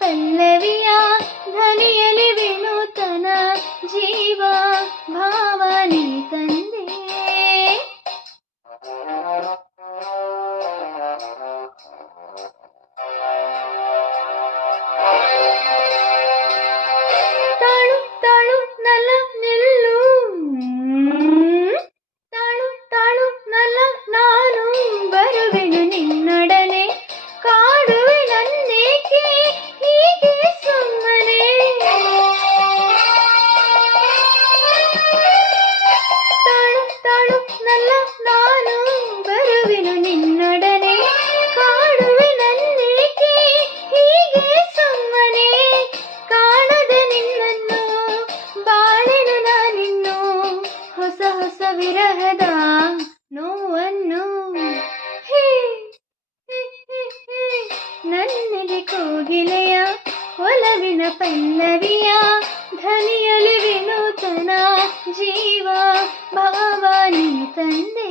ಪಲ್ಲವಿಯ ಧ್ವನಿಯಲಿ ವಿನೂತನ ಜೀವ ಭಾವನೆ ತಂದೆ. ತಾಳು ತಾಳು ನಲ ನಿಲ್ಲು, ತಾಳು ತಾಳು ನಲ ನಾನು ಬರುವೆನು ನಿನ್ನೊಡನೆ, ಕಾಡುವೆ ನನ್ನೇಕೆ ಹೀಗೆ ಸುಮ್ಮನೆ. ತಾಳು ತಾಳು ನಲ ನಾನು ಬರುವೆನು ನಿನ್ನೊಡನೆ, ಕಾಡುವೆ ನನ್ನೇಕೆ ಹೀಗೆ ಸುಮ್ಮನೆ. ಕಾಣದೆ ನಿನ್ನನ್ನು ಬಾಳೆನು ನಾನಿನ್ನು, ಹೊಸ ಹೊಸ ವಿರಹದ ನೋವನ್ನು. ಹೇ ಹೇ ಹೇ ಹೇ ನನ್ನೆದೆ ಕೋಗಿಲೆಯ ಒಲವಿನ ಪಲ್ಲವಿಯ ಧ್ವನಿಯಲಿ ವಿನೂತನ ಜೀವ ಭಾವನೆ ತಂದೆ.